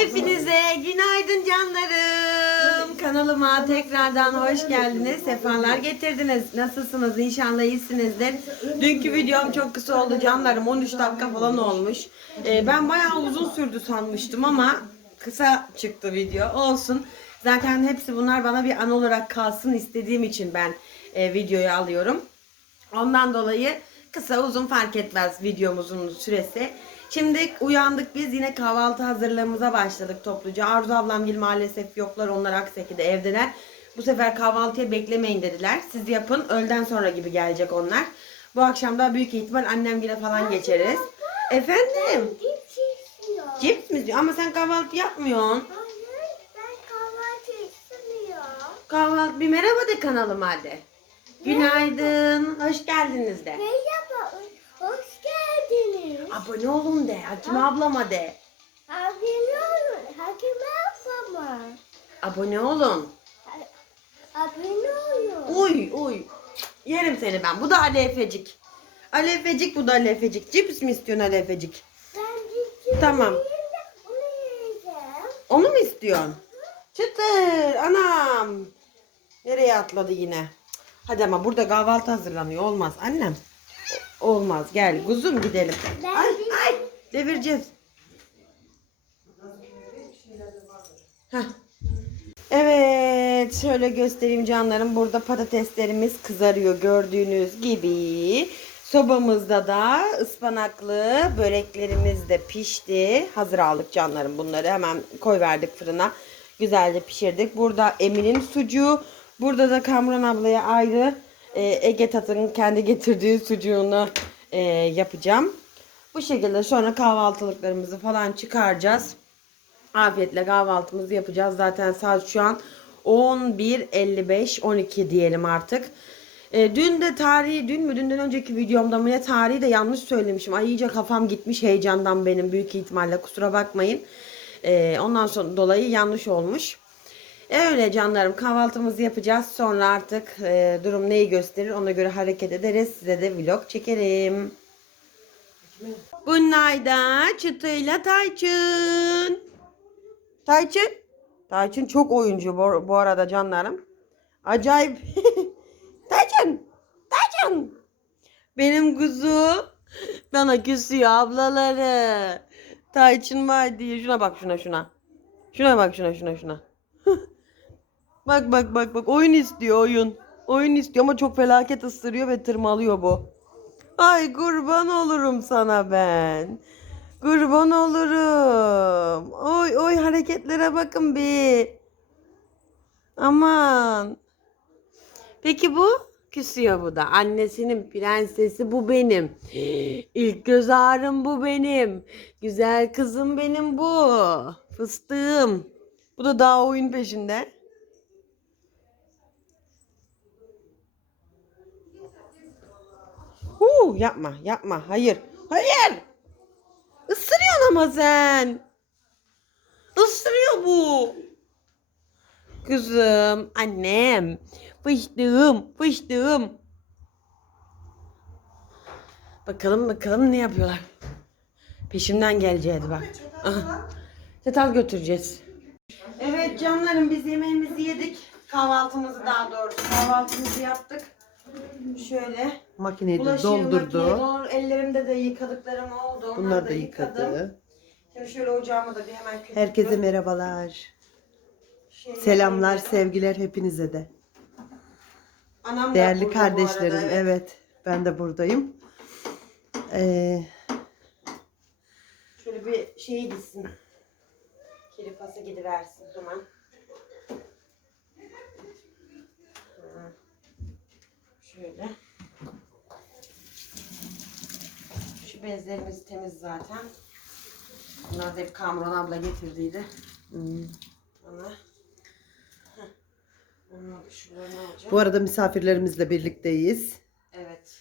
Hepinize günaydın canlarım. Kanalıma tekrardan hoş geldiniz. Sefalar getirdiniz. Nasılsınız? İnşallah iyisinizdir. Dünkü videom çok kısa oldu canlarım. 13 dakika falan olmuş. Ee, ben bayağı uzun sürdü sanmıştım ama kısa çıktı video. Olsun. Zaten hepsi bunlar bana bir an olarak kalsın istediğim için ben e, videoyu alıyorum. Ondan dolayı kısa uzun fark etmez videomuzun süresi. Şimdi uyandık biz yine kahvaltı hazırlığımıza başladık topluca. Arzu ablamgil maalesef yoklar onlar Akseki'de evdeler. Bu sefer kahvaltıya beklemeyin dediler. Siz yapın öğleden sonra gibi gelecek onlar. Bu akşam da büyük ihtimal annemgile falan geçeriz. Efendim? Cips istiyor. Cips mi diyor? Ama sen kahvaltı yapmıyorsun. Hayır, ben kahvaltı istemiyorum. Kahvaltı bir merhaba de kanalıma hadi. Günaydın. Hoş geldiniz de. Merhaba, hoş geldiniz. Abone olun de. Hakim ablama de. Abone olun, Hakime ablama. Abone olun. Abone olun. Uy uy. Yerim seni ben. Bu da Ali Efecik. Ali Efecik bu da Ali Efecik. Cips mi istiyorsun Ali Efecik? Ben cipsi Tamam. de. Onu mu istiyorsun? Çıtır anam. Nereye atladı yine? Hadi ama burada kahvaltı hazırlanıyor. Olmaz annem. Olmaz gel kuzum gidelim. Ay ay devireceğiz. Heh. Evet şöyle göstereyim canlarım. Burada patateslerimiz kızarıyor gördüğünüz gibi. Sobamızda da ıspanaklı böreklerimiz de pişti. Hazır aldık canlarım bunları. Hemen koy verdik fırına. Güzelce pişirdik. Burada Emin'in sucuğu. Burada da Kamran ablaya ayrı e, Ege Tat'ın kendi getirdiği sucuğunu e, yapacağım. Bu şekilde sonra kahvaltılıklarımızı falan çıkaracağız. Afiyetle kahvaltımızı yapacağız. Zaten saat şu an 11.55 12 diyelim artık. E, dün de tarihi dün mü dünden önceki videomda mı ne tarihi de yanlış söylemişim. Ay iyice kafam gitmiş heyecandan benim büyük ihtimalle kusura bakmayın. E, ondan sonra dolayı yanlış olmuş. Öyle canlarım kahvaltımızı yapacağız. Sonra artık e, durum neyi gösterir ona göre hareket ederiz. Size de vlog çekerim. Bunlar da Çıtıyla Tayçın. Tayçın. Tayçın çok oyuncu bu, bu arada canlarım. Acayip. Tayçın. Tayçın. Benim kuzu bana küsüyor ablaları. Tayçın var diye. Şuna bak şuna şuna. Şuna bak şuna şuna şuna. Bak bak bak bak oyun istiyor oyun. Oyun istiyor ama çok felaket ısırıyor ve tırmalıyor bu. Ay kurban olurum sana ben. Kurban olurum. Oy oy hareketlere bakın bir. Aman. Peki bu? Küsüyor bu da. Annesinin prensesi bu benim. İlk göz ağrım bu benim. Güzel kızım benim bu. Fıstığım. Bu da daha oyun peşinde. Yapma yapma hayır. Hayır. Isırıyorsun ama sen. Isırıyor bu. Kızım, annem. Fıştığım, fıştığım. Bakalım bakalım ne yapıyorlar. Peşimden geleceğiz bak. Aha. Çatal götüreceğiz. Evet canlarım biz yemeğimizi yedik. Kahvaltımızı daha doğrusu kahvaltımızı yaptık. Şöyle. Makineyi de Bulaşığı doldurdu. doldur- Ellerimde de yıkadıklarım oldu. Onları Bunlar da yıkadım. yıkadı. Şimdi şöyle ocağımı da bir hemen köpürdüm. Herkese merhabalar. Şöyle Selamlar, yapayım. sevgiler hepinize de. Anam da Değerli burada bu kardeşlerim, arada, evet. Ben de buradayım. Ee, Şöyle bir şey gitsin. Kiripası gidiversin. Hı. Şöyle. Şu bezlerimiz temiz zaten. Bunlar da hep Kamran abla getirdiydi. hmm. Bana. Alacağım. bu arada misafirlerimizle birlikteyiz. Evet.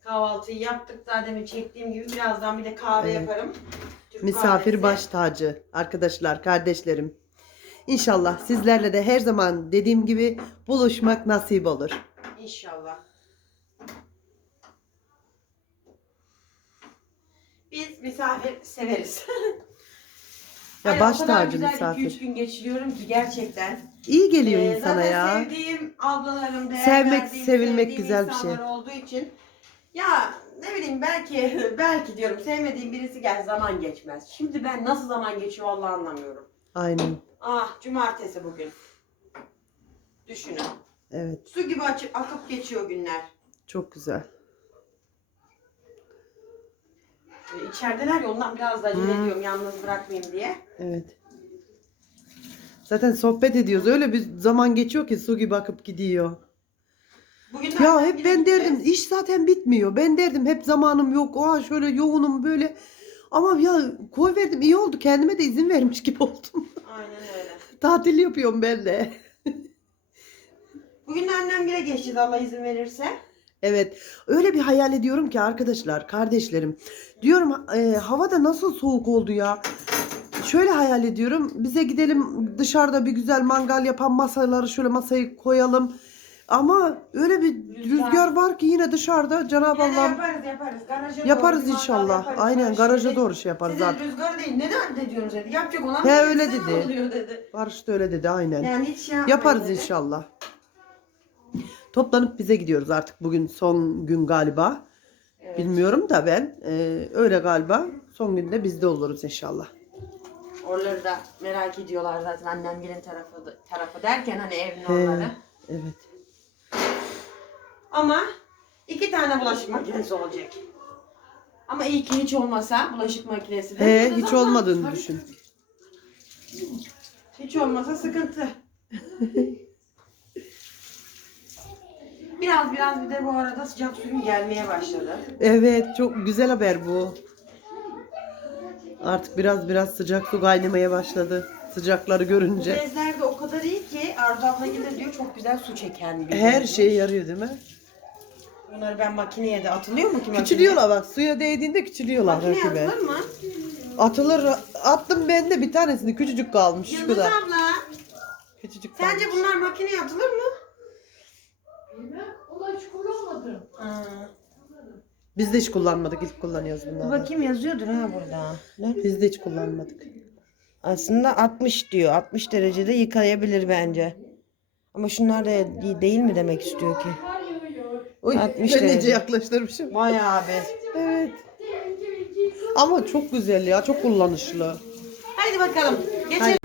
Kahvaltıyı yaptık. Daha demin çektiğim gibi birazdan bir de kahve Evet. yaparım. Türk Misafir kahvesi. baş tacı arkadaşlar, kardeşlerim. İnşallah sizlerle de her zaman dediğim gibi buluşmak nasip olur. İnşallah. Biz misafir severiz. Ya Hani baş o kadar tacı güzel misafir. 2-3 gün geçiriyorum ki gerçekten. İyi geliyor Ee, insana zaten ya. sevdiğim ablalarım, değer Sevmek, verdiğim, sevilmek sevdiğim güzel bir şey. insanlar olduğu için ya ne bileyim belki belki diyorum sevmediğim birisi gel zaman geçmez. Şimdi ben nasıl zaman geçiyor vallahi anlamıyorum. Aynen. Ah cumartesi bugün. Düşünün. Evet. Su gibi açıp akıp geçiyor günler. Çok güzel. Ee, İçerideler ya ondan biraz da acele Hmm. ediyorum yalnız bırakmayayım diye. Evet. Zaten sohbet ediyoruz. Öyle bir zaman geçiyor ki su gibi akıp gidiyor. Bugün Ya hep ben derdim iş zaten bitmiyor. Ben derdim hep zamanım yok. Aa şöyle yoğunum böyle. Ama ya koy verdim iyi oldu. Kendime de izin vermiş gibi oldum. Aynen öyle. Tatil yapıyorum ben de. Bugün de annem bile geçeceğiz Allah izin verirse. Evet. Öyle bir hayal ediyorum ki arkadaşlar, kardeşlerim. Diyorum e, havada nasıl soğuk oldu ya. Şöyle hayal ediyorum. Bize gidelim dışarıda bir güzel mangal yapan masaları şöyle masayı koyalım. Ama öyle bir Rüzgar. rüzgar var ki yine dışarıda Cenab-ı Allah yaparız yaparız. Garaja yaparız doğru inşallah. yaparız. Aynen garaja dedi. doğru şey yaparız artık. rüzgar değil. Neden de diyorsunuz dedi. Yapacak olan He, öyle dedi. dedi. Barış da öyle dedi aynen. Yani hiç şey Yaparız dedi. inşallah. Toplanıp bize gidiyoruz artık bugün son gün galiba. Evet. Bilmiyorum da ben e, öyle galiba son günde bizde oluruz inşallah. Oraları da merak ediyorlar zaten annemlerin tarafı tarafı derken hani evin He, onları. evet. Ama iki tane bulaşık makinesi olacak. Ama iyi ki hiç olmasa bulaşık makinesi de. He, hiç ama olmadığını düşün. Hiç olmasa sıkıntı. biraz biraz bir de bu arada sıcak suyun gelmeye başladı. Evet çok güzel haber bu. Artık biraz biraz sıcak su kaynamaya başladı. Sıcakları Bu görünce. bezler de o kadar iyi ki Arzu abla gelir diyor çok güzel su çeken bir Her bez. şeye yarıyor değil mi? Bunları ben makineye de atılıyor mu ki makineye? Küçülüyorlar bak suya değdiğinde küçülüyorlar Makineye rakibe. atılır mı? Atılır attım ben de bir tanesini küçücük kalmış şu Yıldız kadar. abla Küçücük sence kalmış. bunlar makineye atılır mı? Aa, Biz de hiç kullanmadık ilk kullanıyoruz bunları. bakayım yazıyordur ha burada. Ne? Biz de hiç kullanmadık. Aslında 60 diyor. 60 derecede yıkayabilir bence. Ama şunlar da iyi değil mi demek istiyor ki? Oy, 60 ben derece. iyice yaklaştırmışım. Bayağı be. Evet. Ama çok güzel ya, çok kullanışlı. Hadi bakalım. Geçelim.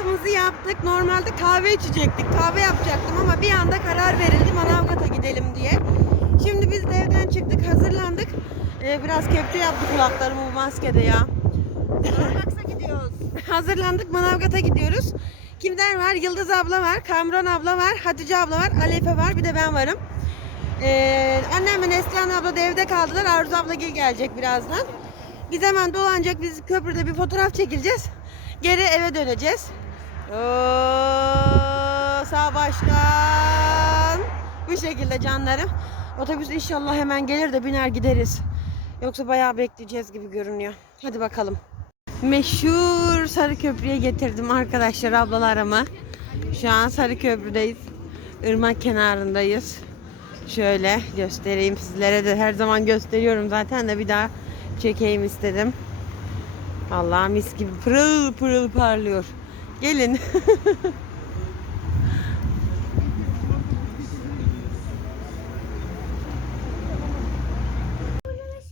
Kahvaltımızı yaptık. Normalde kahve içecektik. Kahve yapacaktım ama bir anda karar verildi Manavgat'a gidelim diye. Şimdi biz de evden çıktık, hazırlandık. Ee, biraz kepçe yaptık kulaklarımı bu maskede ya. Starbucks'a gidiyoruz. hazırlandık, Manavgat'a gidiyoruz. Kimler var? Yıldız abla var, Kamran abla var, Hatice abla var, Alefe var, bir de ben varım. Ee, annem ve Neslihan abla da evde kaldılar. Arzu abla gel gelecek birazdan. Biz hemen dolanacak. Biz köprüde bir fotoğraf çekileceğiz. Geri eve döneceğiz. Oo, sağ başkan. Bu şekilde canlarım. Otobüs inşallah hemen gelir de biner gideriz. Yoksa bayağı bekleyeceğiz gibi görünüyor. Hadi bakalım. Meşhur Sarı Köprü'ye getirdim arkadaşlar ablalarımı. Şu an Sarı Köprü'deyiz. Irmak kenarındayız. Şöyle göstereyim sizlere de her zaman gösteriyorum zaten de bir daha çekeyim istedim. Allah mis gibi pırıl pırıl parlıyor. Gelin.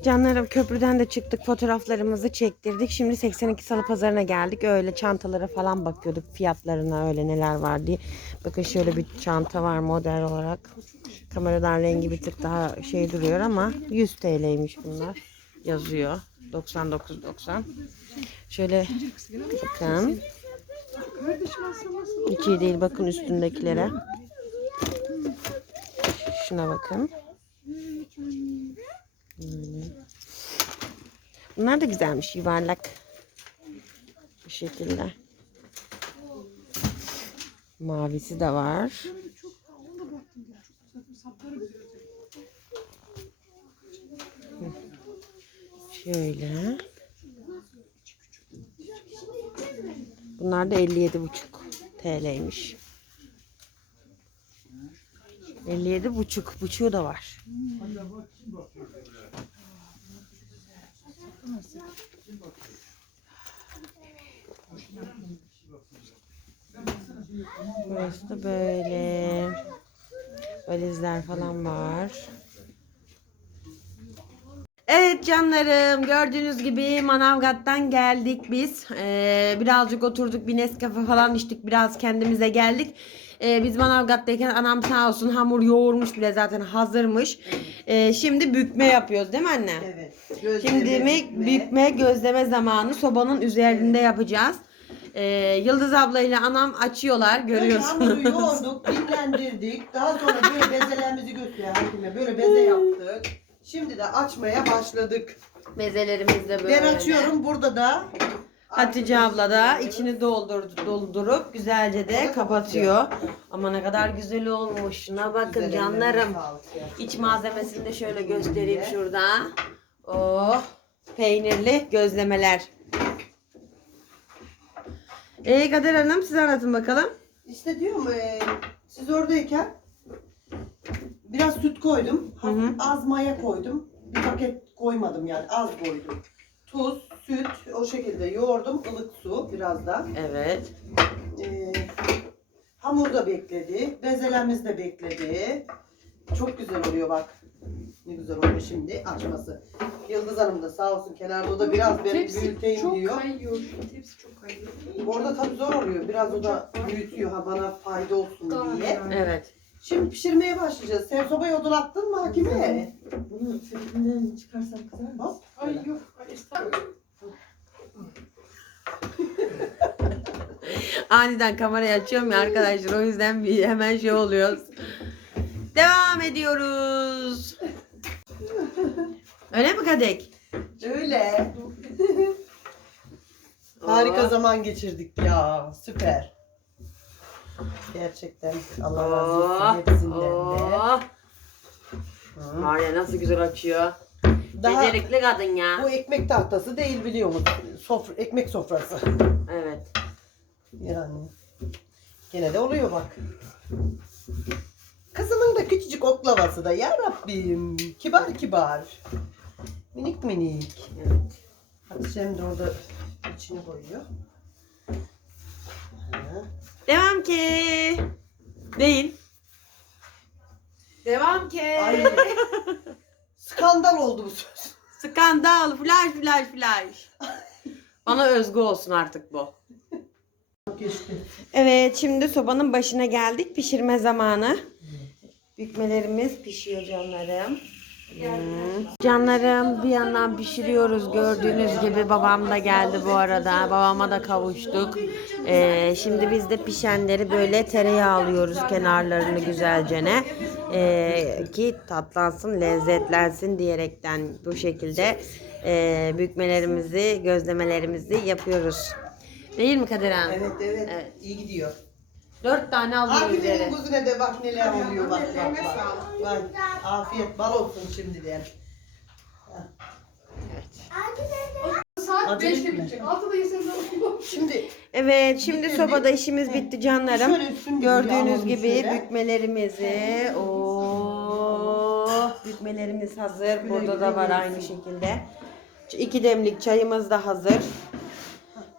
Canlarım köprüden de çıktık fotoğraflarımızı çektirdik. Şimdi 82 Salı Pazarı'na geldik. Öyle çantalara falan bakıyorduk fiyatlarına öyle neler var diye. Bakın şöyle bir çanta var model olarak. Kameradan rengi bir tık daha şey duruyor ama 100 TL'ymiş bunlar. Yazıyor. 99.90. Şöyle bakın. Hiç değil bakın üstündekilere. Şuna bakın. Bunlar da güzelmiş yuvarlak. Bu şekilde. Mavisi de var. Şöyle. Bunlar da 57,5 TL'ymiş. 57 buçuk. Buçuğu da var. Burası da böyle. Valizler falan var. Evet canlarım gördüğünüz gibi Manavgat'tan geldik biz. Ee, birazcık oturduk bir Nescafe falan içtik biraz kendimize geldik. Ee, biz Manavgat'tayken anam sağ olsun hamur yoğurmuş bile zaten hazırmış. Ee, şimdi bükme yapıyoruz değil mi anne? Evet. Şimdi mi bükme gözleme zamanı sobanın üzerinde yapacağız. Ee, Yıldız abla ile anam açıyorlar görüyorsunuz. hamuru yoğurduk, dinlendirdik. Daha sonra böyle bezelerimizi götürüyor. Böyle beze yaptık. Şimdi de açmaya başladık. Mezelerimiz de böyle. Ben açıyorum. Burada da Hatice abla da içini doldur, doldurup güzelce de kapatıyor. Ama ne kadar güzel olmuş. Şuna bakın Güzel canlarım. ellerine sağlık gerçekten. İç malzemesini de şöyle göstereyim şurada. Oh peynirli gözlemeler. Ee Kader Hanım siz anlatın bakalım. İşte diyorum e, siz oradayken biraz süt koydum. Hı hı. Az maya koydum. Bir paket koymadım yani az koydum. Tuz, süt o şekilde yoğurdum. ılık su biraz da. Evet. E, hamur da bekledi. Bezelerimiz de bekledi. Çok güzel oluyor bak. Ne güzel oluyor şimdi açması. Yıldız Hanım da sağ olsun kenarda o da biraz ben Tepsi büyüteyim çok diyor. kayıyor. Tepsi çok kayıyor. Orada tabii zor oluyor. Biraz o da büyütüyor ha bana fayda olsun diye. Evet. Şimdi pişirmeye başlayacağız. Sen sobayı odun attın mı Hakime? Bunu sırtından çıkarsam kızar mı? Hop. Ay yok. Ay estağfurullah. Aniden kamerayı açıyorum ya arkadaşlar o yüzden bir hemen şey oluyor. Devam ediyoruz. Öyle mi Kadek? Öyle. Harika zaman geçirdik ya. Süper. Gerçekten Allah razı olsun Oh, hepsinden de. oh. Hı. Var ya nasıl güzel açıyor. Daha Becerikli kadın ya. bu ekmek tahtası değil biliyor musun? Sofra, ekmek sofrası. Evet. Yani gene de oluyor bak. Kızımın da küçücük oklavası da ya Rabbim. Kibar kibar. Minik minik. evet. Hatice'm de orada içini koyuyor. Ha. Ki. Değil. Devam ki. Ay. Skandal oldu bu söz. Skandal. Flash flash flash. Bana özgü olsun artık bu. Geçti. Evet şimdi sobanın başına geldik. Pişirme zamanı. Bükmelerimiz pişiyor canlarım. Canlarım bir yandan pişiriyoruz gördüğünüz gibi babam da geldi bu arada babama da kavuştuk Ee, şimdi biz de pişenleri böyle tereyağı alıyoruz kenarlarını güzelce ne Ee, ki tatlansın lezzetlensin diyerekten bu şekilde e, bükmelerimizi gözlemelerimizi yapıyoruz değil mi Kadir Hanım? Evet, evet Evet. iyi gidiyor. Dört tane alıyoruz Akime'nin yere. gözüne de bak neler oluyor bak bak bak. Bak, afiyet bal olsun şimdiden. Saat Acele 5'te etme. bitecek. 6'da yeseniz olur. Şimdi Evet şimdi Bitirdik. sobada işimiz bitti canlarım. Şöyle Gördüğünüz alalım gibi şöyle. bükmelerimizi oh, bükmelerimiz hazır. Burada da var aynı şekilde. Ç- İki demlik çayımız da hazır.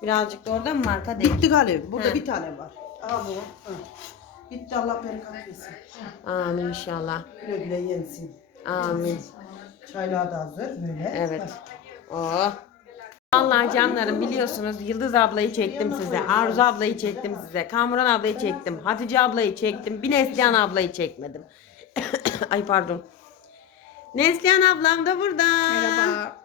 Birazcık da orada mı marka değil? bitti galiba. Burada He. bir tane var. Aa bu. Hı. Bitti Allah bereket versin. Amin inşallah. Güle güle yensin. Amin. Çaylar da hazır böyle. Evet. Oh. Vallahi canlarım biliyorsunuz Yıldız ablayı çektim size. Arzu ablayı çektim size. Kamuran ablayı çektim. Hatice ablayı çektim. Bir Neslihan ablayı çekmedim. Ay pardon. Neslihan ablam da burada. Merhaba.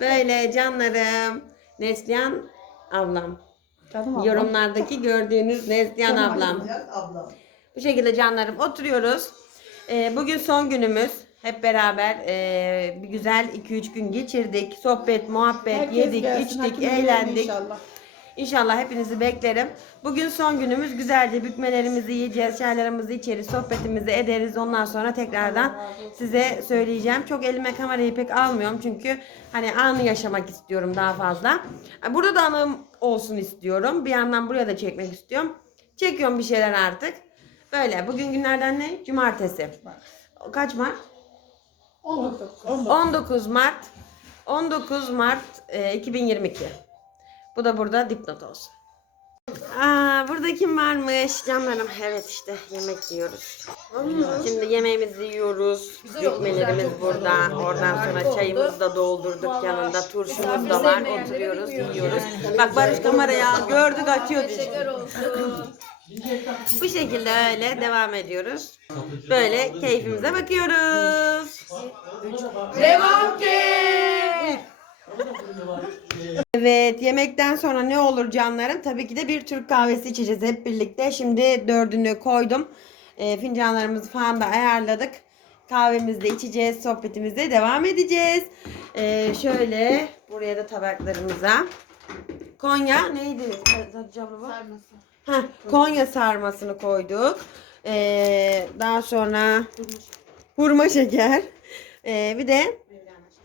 Böyle canlarım. Neslihan ablam. Canım ablam. Yorumlardaki gördüğünüz Neslihan Canım ablam. ablam. Bu şekilde canlarım oturuyoruz. Ee, bugün son günümüz. Hep beraber ee, bir güzel 2-3 gün geçirdik. Sohbet, muhabbet, yedik, içtik, eğlendik. İnşallah. İnşallah hepinizi beklerim. Bugün son günümüz. Güzelce bükmelerimizi yiyeceğiz, çaylarımızı içeriz, sohbetimizi ederiz. Ondan sonra tekrardan size söyleyeceğim. Çok elime kamerayı pek almıyorum çünkü hani anı yaşamak istiyorum daha fazla. Burada da anım olsun istiyorum. Bir yandan buraya da çekmek istiyorum. Çekiyorum bir şeyler artık. Böyle. Bugün günlerden ne? Cumartesi. Kaç Mart? 19. 19 Mart 19 Mart e, 2022. Bu da burada dipnot olsun. Aa, burada kim varmış? Canlarım. Evet işte yemek yiyoruz. Şimdi yemeğimizi yiyoruz. Dökmelerimiz burada. Oradan sonra çayımızı da doldurduk yanında. Turşumuz da var. Oturuyoruz, yiyoruz. Bak Barış kameraya gördük atıyor diye. Bu şekilde öyle devam ediyoruz. Böyle keyfimize bakıyoruz. Devam ki. Evet yemekten sonra ne olur canlarım? Tabii ki de bir Türk kahvesi içeceğiz hep birlikte. Şimdi dördünü koydum. E, fincanlarımızı falan da ayarladık. Kahvemizi de içeceğiz. Sohbetimize devam edeceğiz. E, şöyle buraya da tabaklarımıza. Konya neydi? Bak. Heh, Konya sarmasını koyduk. E, daha sonra hurma şeker. E, bir de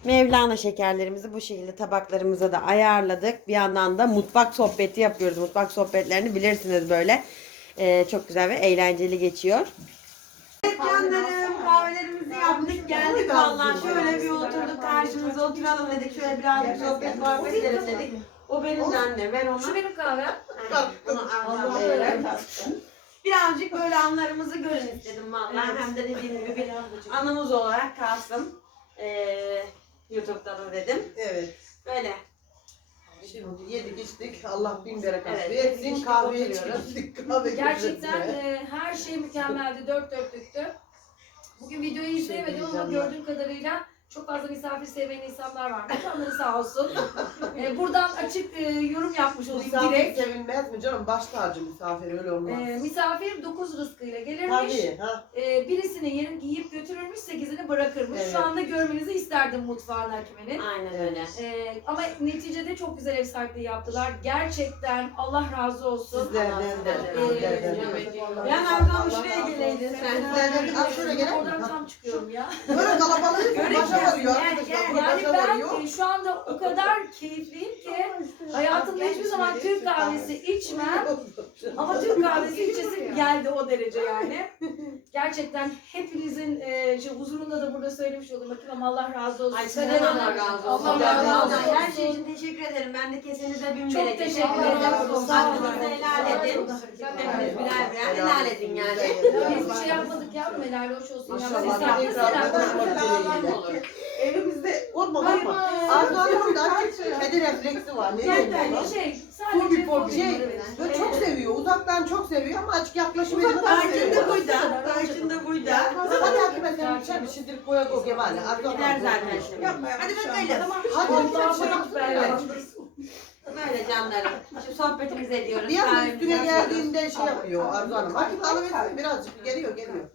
Mevlana şekerlerimizi bu şekilde tabaklarımıza da ayarladık. Bir yandan da mutfak sohbeti yapıyoruz. Mutfak sohbetlerini bilirsiniz böyle. Ee, çok güzel ve eğlenceli geçiyor. Evet canlarım kahvelerimizi yaptık geldik vallahi şöyle bir oturduk karşınıza oturalım dedik. Şöyle birazcık sohbet muhabbet edelim dedik. O benim annem ver ona. Şu benim kahvem. Bunu ver. Birazcık böyle anlarımızı görün istedim vallahi. Hem de dediğim gibi bir anımız olarak kalsın. Ee, YouTube'da da dedim. Evet. Böyle. Şimdi yedik içtik. Allah bin bereket Evet, versin. yedik, Kahveye oturuyoruz. çıktık. Kahve Gerçekten e, her şey mükemmeldi. Dört dörtlüktü. Bugün videoyu izleyemedim ama gördüğüm kadarıyla çok fazla misafir sevmeyen insanlar var. Onları sağ olsun. E, buradan açık e, yorum yapmış olayım Misafir direkt. sevilmez mi canım? Baş tacı misafir öyle olmaz. E, misafir dokuz rızkıyla gelirmiş. Tabii. Ha. E, birisini yerin yiyip götürürmüş, sekizini bırakırmış. Evet. Şu anda görmenizi isterdim mutfağın hakiminin. Aynen öyle. E, ama neticede çok güzel ev sahipliği yaptılar. Gerçekten Allah razı olsun. Sizlerden de. Ee, Sizlerden de. Ya Nazan şuraya geleydin sen. Sizlerden de. Al şöyle gel. Oradan tam çıkıyorum ya. Böyle kalabalık başa varıyor Gel, arkadaşlar. Yani ben varıyor. e, şu anda o kadar keyifliyim ki hayatımda hiçbir zaman Türk kahvesi içmem ama Türk kahvesi içesim geldi o derece yani. Gerçekten hepinizin e, şey, huzurunda da burada söylemiş oldum. Bakayım ama Allah razı olsun. Ay senden Allah razı olsun. Allah razı olsun. Her şey için teşekkür ederim. Ben de kesenize bin Çok bereket. teşekkür ederim. Hakkınızı helal edin. Hepiniz birer birer helal edin yani. Biz bir şey yapmadık ya helal hoş olsun. Maşallah. Siz yaptınız helal olsun. Evimizde olma olma. Hayır. Arzu Hanım'ın da açık kedi refleksi var. Ne diyeyim ona? şey sadece fobi. Şey, böyle çok seviyor. Uzaktan çok seviyor ama açık yaklaşımı Tarçın da buyda. Tarçın da buyda. Hadi hakim içer bir şimdilik boya o gevale. Arzu Gider Hanım. zaten şimdi. Hadi bakalım. Hadi Allah'a lütfen Böyle canlarım. Şimdi sohbetimizi ediyoruz. Bir anda kahvemizi üstüne yapıyoruz. geldiğinde şey yapıyor Arzu Hanım. Hakim alıversin birazcık geliyor geliyor.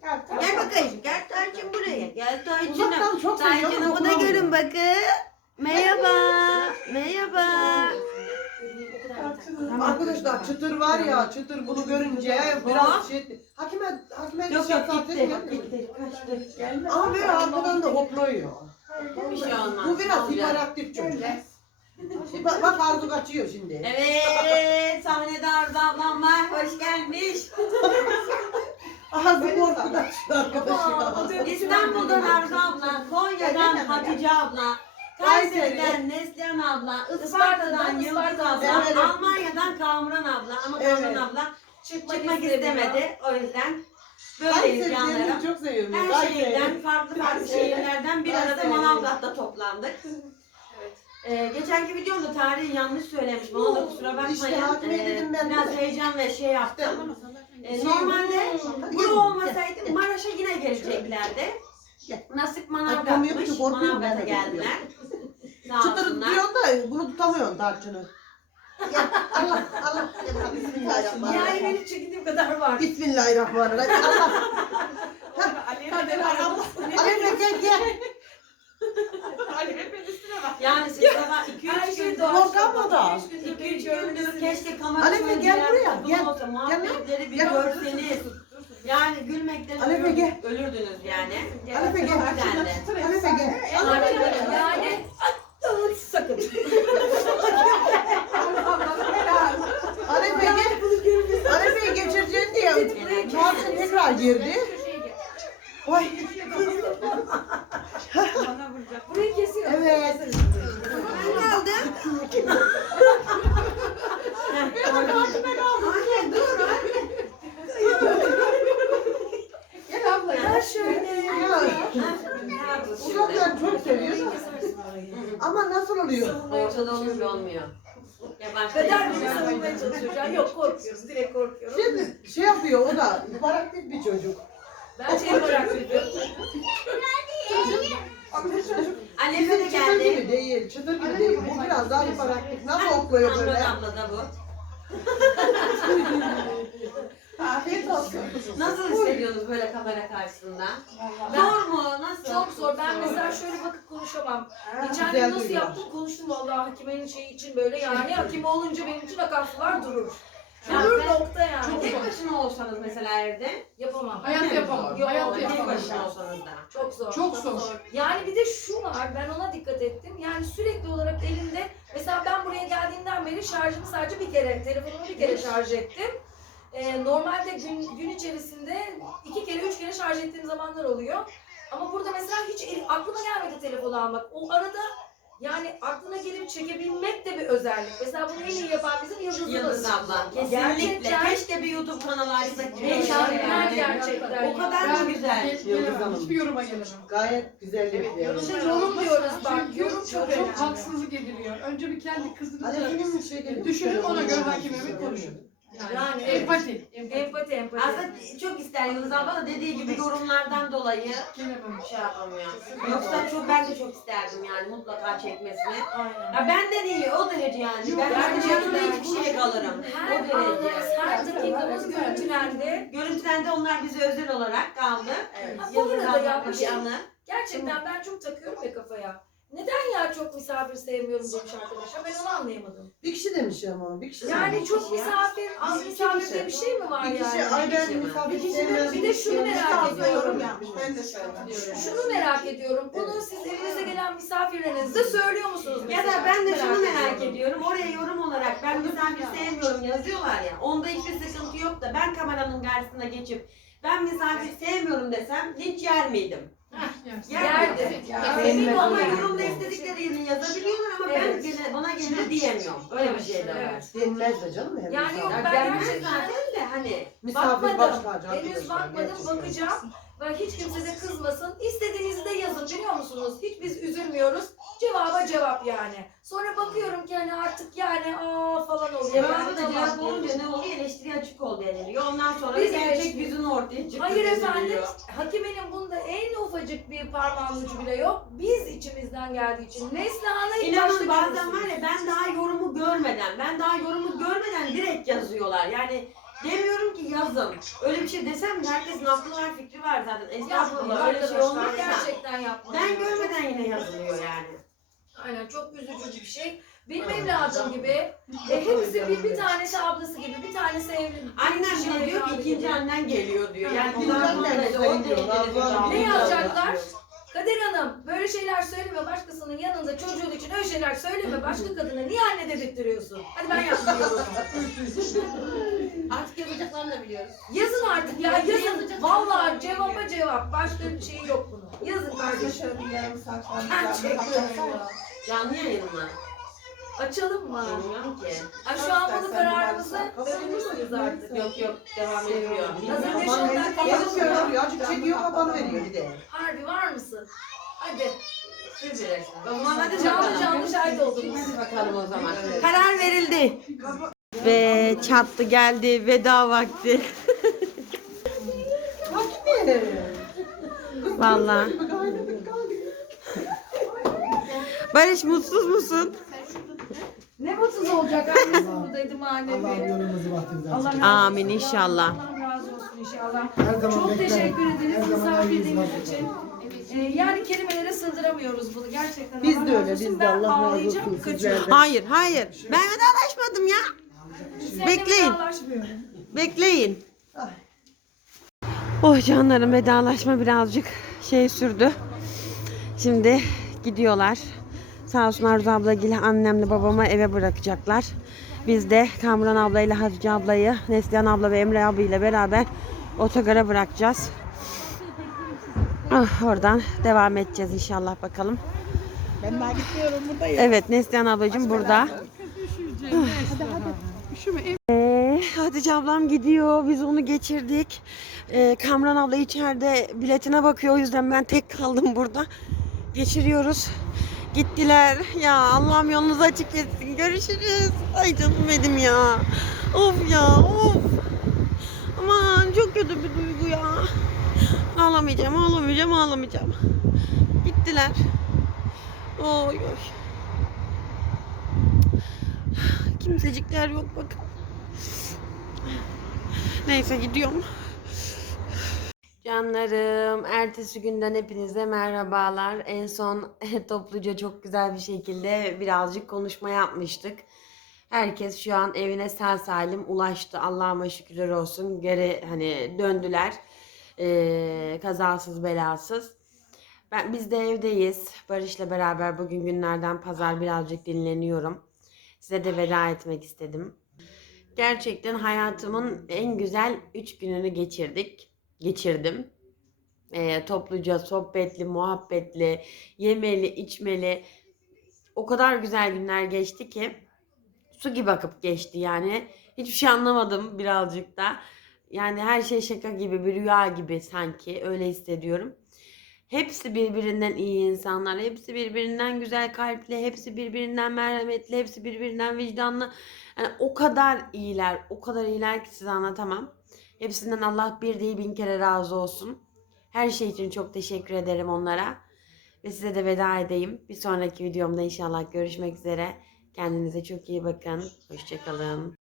Gel bakayım. Gel Tarçın buraya. Gel Uzaktan Tarçın'ım. çok seviyor Tarçın'ı ama bu da görün bakın. Merhaba. Merhaba. Arkadaşlar çıtır var ya çıtır bunu görünce biraz şey hakime hakime Yok şey yok gitti. Gitti. Kaçtı. Ama böyle arkadan da hopluyor. Bir şey olmaz. Bu biraz Olacak. hiperaktif çocuk. Şimdi bak, bak Arzu kaçıyor şimdi. Evet, sahnede Arzu ablam var. Hoş gelmiş. Arzu kaçıyor arkadaşlar. İstanbul'dan Arzu abla, Konya'dan Hatice abla, Kayseri'den Neslihan abla, Isparta'dan Yıldız abla, Evet. Almanya'dan Kamuran abla ama Evet. Kamuran abla Çıkmak, çıkmak istemedi. O yüzden böyleyiz çok seviyorum. Her Kayseri. şehirden, farklı farklı şehirlerden bir arada Kayseri. Manavgat'ta toplandık. Ee, geçenki videomda tarihi yanlış söylemiş. Bana da kusura bakmayın. İşte hakime Ee, dedim ben de. Biraz heyecan ve şey yaptım. Ee, normalde Hadi gel. olmasaydı Maraş'a yine geleceklerdi. Gel. Nasip Korkmuyorum Manavgat'mış. ki, korkuyorum ben Manavgat'a de geldiler. Sağ Çıtır olsunlar. diyorsun da bunu tutamıyorsun tarçını. Gel, Allah Allah. Gel, Bismillahirrahmanirrahim. Yani benim çekindiğim kadar var. Bismillahirrahmanirrahim. Allah. Hadi var abla. Aleyna gel gel. Yani siz sabah 2-3 Her şey gündür, doğal. Korkar mı da? 2-3 gündür keşke kamera Alefe, gel buraya, gel. muhabbetleri bir Gel. görseniz. Yani gülmekten Alefe, ölür- gel. ölürdünüz yani. Alefe gel. Güzeldi. Alefe gel. Yani sakın. Alefe gel. Alefe'yi geçireceğim diye Muhasebe tekrar girdi. Oy. Bana vuracak. Burayı kesiyor. Evet. Ben aldım. Benim ağzıma kaldı. Anne dur anne. Gel abla ya. şöyle. Uzaktan çok seviyorsun. Ama nasıl oluyor? Ortada olunca olmuyor. Yabancı Kader gibi savunmaya çalışıyor. Şu an Yok korkuyoruz. Direkt korkuyoruz. Şey Şimdi şey yapıyor o da. Baraklık bir çocuk. Ben şey merak ediyorum. Anneme de çıtır gibi geldi. değil, çıtır gibi değil. Bu biraz daha hiperaktif. Nasıl okluyor Amra böyle? abla da bu. Afiyet olsun. Nasıl hissediyorsunuz böyle kamera karşısında? Zor mu? Nasıl? Çok zor. Ben mesela şöyle bakıp konuşamam. Geçen gün nasıl yaptım konuştum vallahi hakimenin şeyi için böyle yani hakim olunca benim için akan sular durur. Ben- nokta yani. Tek başına olsanız mesela evde. Yapamam. Hayat yapamam. Yok, Hayat tek yapamam. başına olsanız da. Çok zor. Çok zor. Yani bir de şu var, ben ona dikkat ettim. Yani sürekli olarak elinde, mesela ben buraya geldiğimden beri şarjımı sadece bir kere, telefonumu bir kere şarj ettim. Ee, normalde gün, gün içerisinde iki kere, üç kere şarj ettiğim zamanlar oluyor. Ama burada mesela hiç el- aklıma gelmedi telefonu almak. O arada yani aklına gelip çekebilmek de bir özellik. Mesela bunu en iyi yapan bizim Yıldız'ımız. Yıldız abla. Kesinlikle. Gerçekten Keşke bir YouTube kanalı açsak. mükemmel gerçekten. O kadar mı güzel? ge- gelemem. Hiçbir yoruma gelemem. Gayet güzel yapıyor. İşte yorum diyoruz bak, Çünkü yorum çok çok, önemli. haksızlık ediliyor. Önce bir kendi kızınızı şey gelip düşünün ona göre hakimeme konuşun. Yani, Yani empati. Empati. Empati, empati. Aslında çok ister Yıldız abla da dediği gibi yorumlardan dolayı Gelemem. şey yapamıyor. Yoksa çok ben de çok isterdim yani mutlaka çekmesini. Aynen. Ya benden iyi o derece yani. Ben Gerçekten. yanında hiçbir şeye kalırım. Her o derece. her dakikamız görüntülendi. Görüntülendi onlar bize özel olarak kaldı. Ha, bu Yıldız arada ya, ablanın bir bir şey- anı. Gerçekten ben çok takıyorum ya kafaya. Neden ya çok misafir sevmiyorum demiş arkadaşlar. Ben onu anlayamadım. Bir kişi demiş ama bir kişi. Yani demiş. çok misafir, az misafir kişi. diye bir şey mi var Bir kişi yani? ay Bir ben misafir Bir kişi de- sevmem. bir de şunu merak ediyorum. Ben de söylüyorum. Şunu merak ediyorum. Bunu siz evinize gelen misafirlerinize söylüyor musunuz? Ya mesela? da ben de şunu merak ediyorum. Oraya yorum olarak ben misafir sevmiyorum yazıyorlar ya. Onda hiçbir sıkıntı yok da ben kameranın karşısına geçip ben misafir sevmiyorum desem linç yer miydim? Yerdi. Emin Benim ama de- yorumda istediklerini yazabiliyorlar ama ben Evet. gene, bana gene diyemiyorum. Öyle bir şey de var. Denmez de canım. hem Yani yok ben gelmez gerçekten zaten de hani. Misafir bakmadım. başka Henüz arkadaşlar, bakmadım, gerçekten. bakacağım. Ve hiç kimse de kızmasın. İstediğinizi de yazın biliyor musunuz? Hiç biz üzülmüyoruz. Cevaba cevap yani. Sonra bakıyorum ki hani artık yani aa falan oluyor. Cevabı Yani da tamam. cevap olunca ne oluyor? Eleştiri açık ol deniliyor. Ondan sonra Biz gerçek eleştiri- yüzünü ortaya çıkıyor. Hayır efendim. deniliyor. Hakimenin bunda en ufacık bir parmağın ucu bile yok. Biz içimizden geldiği için. Neslihan'ı ilk başta İnanın bazen görürsünüz. var ya ben daha yorumu görmeden, ben daha yorumu görmeden direkt yazıyorlar. Yani demiyorum ki yazın. Öyle bir şey desem de herkesin aklı var, fikri var zaten. Estağfurullah öyle şey arkadaşlar. olmaz da. Gerçekten yapmayın. Ben görmeden yine yazılıyor yani. Aynen çok üzücü bir şey. Benim evladım gibi. E, hepsi bir, bir tanesi ablası gibi, bir tanesi evli. Annem Şey bile diyor ki ikinci annen geliyor diyor. Yani onlar burada da o derecede bir. Ne yazacaklar? Kader Hanım böyle şeyler söyleme başkasının yanında çocuğun için öyle şeyler söyleme başka kadına niye anne dedirtiyorsun? Hadi ben yapmıyorum. Artık yazacaklarını da biliyoruz. Yazın artık ya yazın. Vallahi cevaba cevap. Başka bir şey yok bunun. Yazın kardeşim. Gerçekten ya. Canlı yayın mı? Açalım mı? Bilmiyorum ki. Ay şu an bunu kararımızı verebilirsiniz artık. Yok yok devam ediyor. Hazır beş Kafanı on veriyor, dakika kafanı yazıyor. veriyor, azıcık çekiyor kafanı veriyor bir de. Harbi var mısın? Hadi. Zaman hadi Canlı canlı şahit oldunuz. Hadi bakalım o zaman. Karar verildi. Ve çattı geldi veda vakti. Vallahi. Barış mutsuz musun? Ne mutsuz olacak annesi buradaydı manevi. Allah'ım yolumuzu bahtımıza Allah razı olsun. Amin inşallah. Allah razı olsun inşallah. Her zaman Çok beklerim. teşekkür ederiz zaman misafirliğiniz için. Ee, yani kelimelere sığdıramıyoruz bunu gerçekten. Biz Allah de öyle, biz de Allah razı olsun sizlerden. Hayır hayır. Ben vedalaşmadım ya. Bekleyin. vedalaşmıyorum. Bekleyin. Oh canlarım vedalaşma birazcık şey sürdü. Şimdi gidiyorlar. Sağ olsun Arzu abla annemle babamı eve bırakacaklar. Biz de Kamran ablayla Hatice ablayı, Neslihan abla ve Emre abi ile beraber otogara bırakacağız. Ah, oradan devam edeceğiz inşallah bakalım. Ben daha gitmiyorum buradayım. Evet Neslihan ablacığım burada. Ee, Hatice ablam gidiyor. Biz onu geçirdik. Ee, Kamran abla içeride biletine bakıyor. O yüzden ben tek kaldım burada. Geçiriyoruz. Gittiler. Ya Allah'ım yolunuzu açık etsin. Görüşürüz. Ay canım benim ya. Of ya of. Aman çok kötü bir duygu ya. Ağlamayacağım, ağlamayacağım, ağlamayacağım. Gittiler. Oy oy. Kimsecikler yok bakın. Neyse gidiyorum. Canlarım, ertesi günden hepinize merhabalar. En son topluca çok güzel bir şekilde birazcık konuşma yapmıştık. Herkes şu an evine sağ salim ulaştı. Allah'ıma şükürler olsun. Geri hani döndüler. Ee, kazasız belasız. Ben, biz de evdeyiz. Barış'la beraber bugün günlerden pazar birazcık dinleniyorum. Size de veda etmek istedim. Gerçekten hayatımın en güzel 3 gününü geçirdik. Geçirdim. Ee, topluca, sohbetli, muhabbetli, yemeli, içmeli. O kadar güzel günler geçti ki su gibi akıp geçti yani. Hiçbir şey anlamadım birazcık da. Yani her şey şaka gibi, bir rüya gibi sanki öyle hissediyorum. Hepsi birbirinden iyi insanlar, hepsi birbirinden güzel kalpli, hepsi birbirinden merhametli, hepsi birbirinden vicdanlı. Yani o kadar iyiler, o kadar iyiler ki size anlatamam. Hepsinden Allah bir değil bin kere razı olsun. Her şey için çok teşekkür ederim onlara. Ve size de veda edeyim. Bir sonraki videomda inşallah görüşmek üzere. Kendinize çok iyi bakın. Hoşçakalın.